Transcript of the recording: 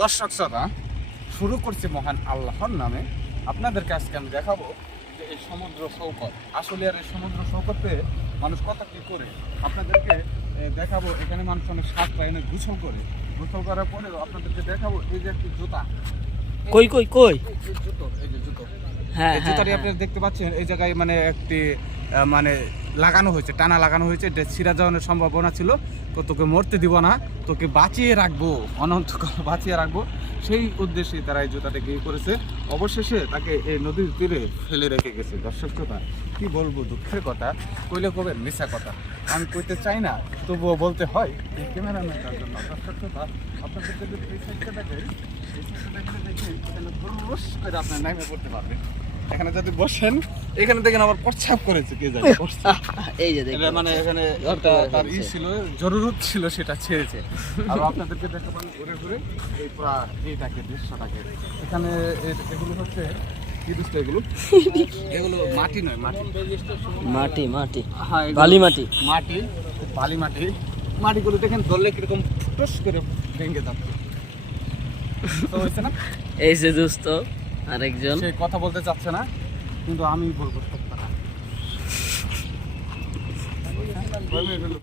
দর্শক শ্রোতা শুরু করছে মহান আল্লাহর নামে। আপনাদেরকে আজকে আমি দেখাবো যে এই সমুদ্র সৌকত আসলে আর এই সমুদ্র সৌকতে মানুষ কত কি করে? আপনাদেরকে দেখাবো এখানে মানুষ অনেক সাত পায় অনেক গোসল করে। গোসল করার পরে আপনাদেরকে দেখাবো এই যে একটি জুতা। কই কই কই? যে জুতো এই যে জুতো। হ্যাঁ জুতাটি আপনারা দেখতে পাচ্ছেন এই জায়গায় মানে একটি মানে লাগানো হয়েছে, টানা লাগানো হয়েছে, এটা ছিঁড়া যাওয়ানোর সম্ভাবনা ছিল। তো তোকে মরতে দিব না, তোকে বাঁচিয়ে রাখব অনন্তকাল বাঁচিয়ে রাখব। সেই উদ্দেশ্যে তারা এই জুতাটাকে ইয়ে করেছে। অবশেষে তাকে এই নদীর তীরে ফেলে রেখে গেছে দর্শক শ্রোতা। কি বলব, দুঃখের কথা, কইলে কবে মিশা কথা। আমি কইতে চাই না, তবুও বলতে হয়, এই ক্যামেরাম্যানটার জন্য। দর্শক শ্রোতা আপনাদেরকে যদি আপনার নামে পড়তে পারবেন। এখানে যদি বসেন এখানে দেখেন আবার প্রস্রাব করেছে কে জানে এই যে এটা দেখবেন মানে এখানে একটা তার ই ছিল জরুরত ছিল সেটা ছেড়েছে। আর আপনাদেরকে দেখতে ঘুরে ঘুরে এই পুরা এইটাকে দৃশ্যটাকে। এখানে এগুলো হচ্ছে এগুলো? এগুলো মাটি নয় মাটি। মাটি মাটি। হ্যাঁ বালি মাটি। মাটি বালি মাটি। মাটিগুলো দেখেন ধরলে কীরকম করে ভেঙে যাচ্ছে। এই যে দোস্ত আরেকজন। সে কথা বলতে চাচ্ছে না কিন্তু আমি বলব সব কথা